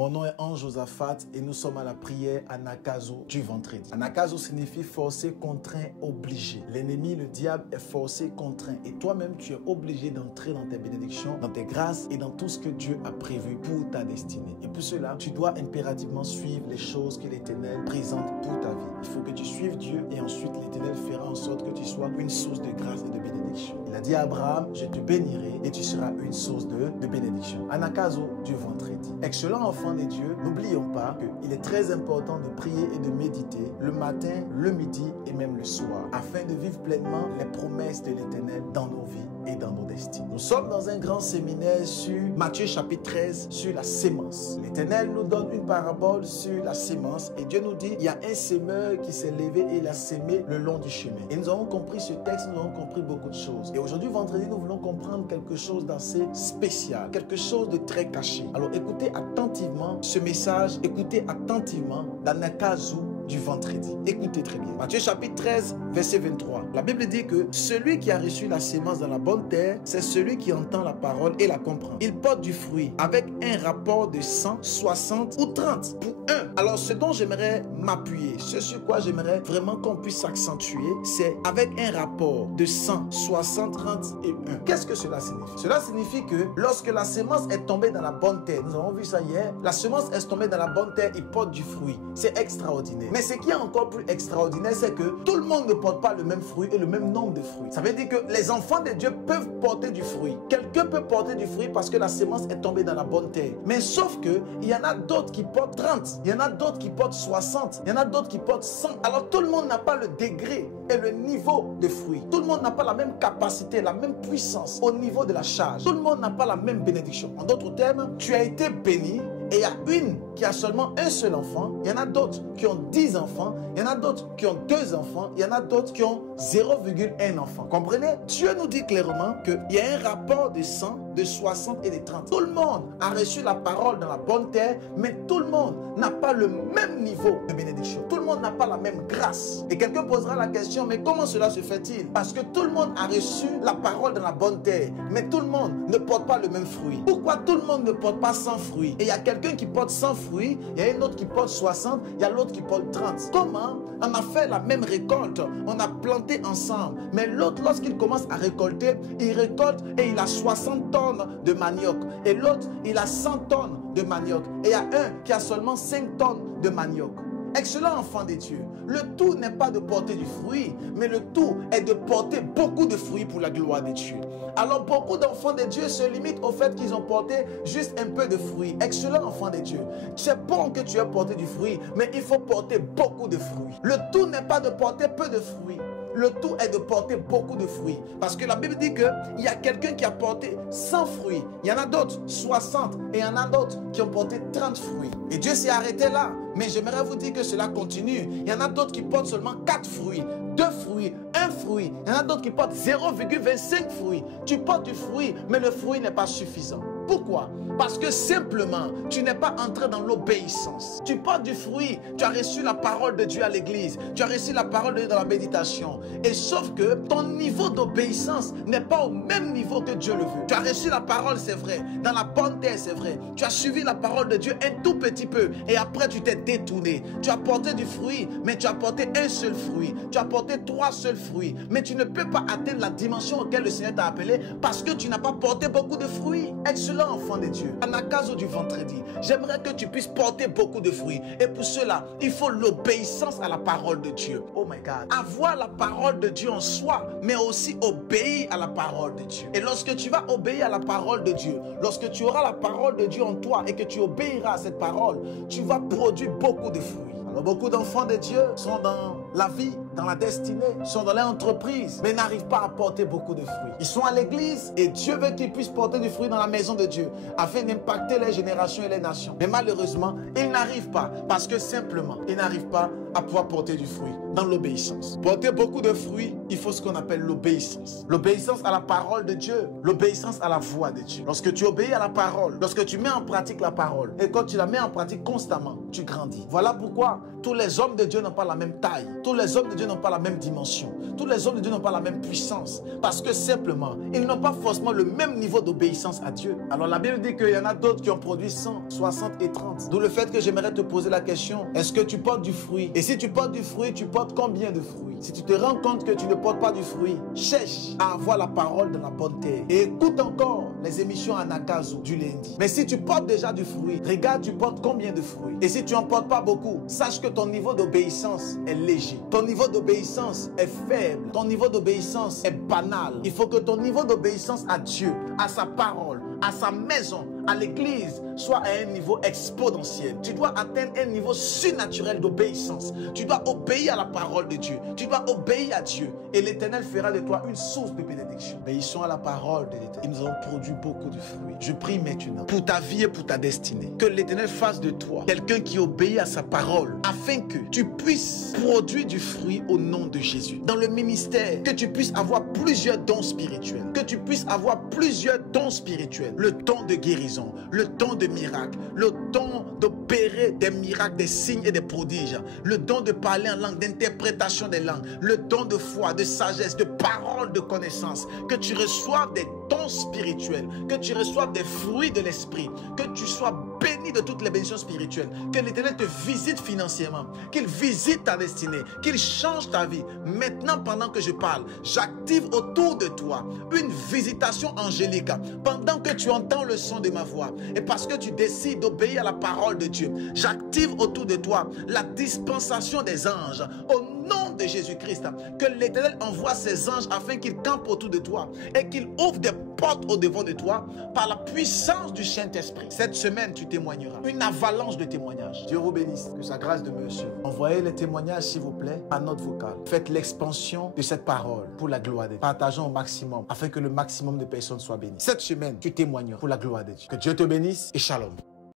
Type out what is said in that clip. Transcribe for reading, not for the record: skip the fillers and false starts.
Mon nom est Ange Josaphat et nous sommes à la prière Anagkazo du vendredi. Anagkazo signifie forcé, contraint, obligé. L'ennemi, le diable, est forcé, contraint. Et toi-même, tu es obligé d'entrer dans tes bénédictions, dans tes grâces et dans tout ce que Dieu a prévu pour ta destinée. Et pour cela, tu dois impérativement suivre les choses que l'Éternel présente pour ta vie. Il faut que tu suives Dieu et ensuite l'Éternel fera en sorte que tu sois une source de grâce et de bénédiction. Il a dit à Abraham, je te bénirai et tu seras une source de bénédiction. Anagkazo du vendredi. Excellent enfant de Dieu, n'oublions pas qu'il est très important de prier et de méditer le matin, le midi et même le soir afin de vivre pleinement les promesses de l'Éternel dans nos vies et dans nos destinées. Nous sommes dans un grand séminaire sur Matthieu chapitre 13 sur la sémence. L'Éternel nous donne une parabole sur la sémence et Dieu nous dit il y a un semeur qui s'est levé et il a sémé le long du chemin. Et nous avons compris ce texte, nous avons compris beaucoup de choses. Et aujourd'hui, vendredi, nous voulons comprendre quelque chose d'assez spécial, quelque chose de très caché. Alors écoutez attentivement ce message, écoutez attentivement d'Anagkazo du vendredi. Écoutez très bien. Matthieu chapitre 13, verset 23. La Bible dit que celui qui a reçu la sémence dans la bonne terre, c'est celui qui entend la parole et la comprend. Il porte du fruit avec un rapport de 100, 60 ou 30 pour un. Alors ce dont j'aimerais m'appuyer, ce sur quoi j'aimerais vraiment qu'on puisse s'accentuer, c'est avec un rapport de 100, 60, 30 et 1. Qu'est-ce que cela signifie? Cela signifie que lorsque la sémence est tombée dans la bonne terre, nous avons vu ça hier, la semence est tombée dans la bonne terre, il porte du fruit. C'est extraordinaire. Mais ce qui est encore plus extraordinaire, c'est que tout le monde ne porte pas le même fruit et le même nombre de fruits. Ça veut dire que les enfants de Dieu peuvent porter du fruit. Quelqu'un peut porter du fruit parce que la semence est tombée dans la bonne terre. Mais sauf que il y en a d'autres qui portent 30, il y en a d'autres qui portent 60, il y en a d'autres qui portent 100. Alors tout le monde n'a pas le degré et le niveau de fruit. Tout le monde n'a pas la même capacité, la même puissance au niveau de la charge. Tout le monde n'a pas la même bénédiction. En d'autres termes, tu as été béni. Et il y a une qui a seulement un seul enfant. Il y en a d'autres qui ont 10 enfants. Il y en a d'autres qui ont 2 enfants. Il y en a d'autres qui ont 0,1 enfant. Comprenez? Dieu nous dit clairement qu'il y a un rapport de 100, de 60 et de 30. Tout le monde a reçu la parole dans la bonne terre, mais tout le monde n'a pas le même niveau de bénédiction. Tout le monde n'a pas la même grâce. Et quelqu'un posera la question, mais comment cela se fait-il? Parce que tout le monde a reçu la parole dans la bonne terre, mais tout le monde ne porte pas le même fruit. Pourquoi tout le monde ne porte pas 100 fruits? Et il y a quelqu'un qui porte 100 fruits, il y a un autre qui porte 60, il y a l'autre qui porte 30. Comment? On a fait la même récolte, on a planté ensemble, mais l'autre, lorsqu'il commence à récolter, il récolte et il a 60 tonnes de manioc. Et l'autre, il a 100 tonnes de manioc. Et il y a un qui a seulement 5 tonnes de manioc. Excellent enfant de Dieu, le tout n'est pas de porter du fruit, mais le tout est de porter beaucoup de fruits pour la gloire de Dieu. Alors beaucoup d'enfants de Dieu se limitent au fait qu'ils ont porté juste un peu de fruits. Excellent enfant de Dieu, c'est bon que tu aies porté du fruit, mais il faut porter beaucoup de fruits. Le tout n'est pas de porter peu de fruits. Le tout est de porter beaucoup de fruits. Parce que la Bible dit qu'il y a quelqu'un qui a porté 100 fruits. Il y en a d'autres 60. Et il y en a d'autres qui ont porté 30 fruits. Et Dieu s'est arrêté là. Mais j'aimerais vous dire que cela continue. Il y en a d'autres qui portent seulement 4 fruits, 2 fruits, 1 fruit. Il y en a d'autres qui portent 0,25 fruits. Tu portes du fruit, mais le fruit n'est pas suffisant. Pourquoi? Parce que simplement, tu n'es pas entré dans l'obéissance. Tu portes du fruit, tu as reçu la parole de Dieu à l'église, tu as reçu la parole de Dieu dans la méditation. Et sauf que ton niveau d'obéissance n'est pas au même niveau que Dieu le veut. Tu as reçu la parole, c'est vrai. Dans la bonne terre, c'est vrai. Tu as suivi la parole de Dieu un tout petit peu. Et après, tu t'es détourné. Tu as porté du fruit, mais tu as porté un seul fruit. Tu as porté 3 seuls fruits. Mais tu ne peux pas atteindre la dimension auquel le Seigneur t'a appelé parce que tu n'as pas porté beaucoup de fruits. Excellent enfant de Dieu, Anagkazo du vendredi, j'aimerais que tu puisses porter beaucoup de fruits. Et pour cela, il faut l'obéissance à la parole de Dieu. Oh my God. Avoir la parole de Dieu en soi, mais aussi obéir à la parole de Dieu. Et lorsque tu vas obéir à la parole de Dieu, lorsque tu auras la parole de Dieu en toi et que tu obéiras à cette parole, tu vas produire beaucoup de fruits. Alors beaucoup d'enfants de Dieu sont dans la vie, dans la destinée, sont dans l'entreprise, mais n'arrivent pas à porter beaucoup de fruits. Ils sont à l'église et Dieu veut qu'ils puissent porter du fruit dans la maison de Dieu afin d'impacter les générations et les nations. Mais malheureusement, ils n'arrivent pas parce que simplement, ils n'arrivent pas à pouvoir porter du fruit dans l'obéissance. Porter beaucoup de fruits, il faut ce qu'on appelle l'obéissance. L'obéissance à la parole de Dieu, l'obéissance à la voix de Dieu. Lorsque tu obéis à la parole, lorsque tu mets en pratique la parole et quand tu la mets en pratique constamment, tu grandis. Voilà pourquoi tous les hommes de Dieu n'ont pas la même taille. Tous les hommes de Dieu n'ont pas la même dimension. Tous les hommes de Dieu n'ont pas la même puissance. Parce que simplement, ils n'ont pas forcément le même niveau d'obéissance à Dieu. Alors la Bible dit qu'il y en a d'autres qui ont produit 100, 60 et 30. D'où le fait que j'aimerais te poser la question, est-ce que tu portes du fruit? Et si tu portes du fruit, tu portes combien de fruits? Si tu te rends compte que tu ne portes pas du fruit, cherche à avoir la parole dans la bonne terre. Et écoute encore les émissions Anakazo du lundi. Mais si tu portes déjà du fruit, regarde tu portes combien de fruits. Et si tu n'en portes pas beaucoup, sache que ton niveau d'obéissance est léger. Ton niveau d'obéissance est faible. Ton niveau d'obéissance est banal. Il faut que ton niveau d'obéissance à Dieu, à sa parole, à sa maison, à l'église, soit à un niveau exponentiel. Tu dois atteindre un niveau surnaturel d'obéissance. Tu dois obéir à la parole de Dieu. Tu dois obéir à Dieu. Et l'Éternel fera de toi une source de bénédiction. Obéissons à la parole de l'Éternel. Ils nous ont produit beaucoup de fruits. Je prie maintenant pour ta vie et pour ta destinée. Que l'Éternel fasse de toi quelqu'un qui obéit à sa parole, afin que tu puisses produire du fruit au nom de Jésus. Dans le ministère, que tu puisses avoir plusieurs dons spirituels. Que tu puisses avoir plusieurs dons spirituels. Le don de guérison, le don de miracle, le don d'opérer des miracles, des signes et des prodiges, le don de parler en langue, d'interprétation des langues, le don de foi, de sagesse, de parole, de connaissance. Que tu reçoives des dons spirituels, que tu reçoives des fruits de l'esprit, que tu sois béni de toutes les bénédictions spirituelles, que l'Éternel te visite financièrement, qu'il visite ta destinée, qu'il change ta vie. Maintenant, pendant que je parle, j'active autour de toi une visitation angélique. Pendant que tu entends le son de ma voix, et parce que tu décides d'obéir à la parole de Dieu, j'active autour de toi la dispensation des anges. Au nom de Jésus-Christ, que l'Éternel envoie ses anges afin qu'ils campent autour de toi et qu'ils ouvrent des portes au devant de toi par la puissance du Saint-Esprit. Cette semaine, tu témoigneras. Une avalanche de témoignages. Dieu vous bénisse. Que sa grâce demeure sur vous. Envoyez les témoignages, s'il vous plaît, à notre vocal. Faites l'expansion de cette parole pour la gloire de Dieu. Partageons au maximum afin que le maximum de personnes soient bénies. Cette semaine, tu témoigneras pour la gloire de Dieu. Que Dieu te bénisse et shalom.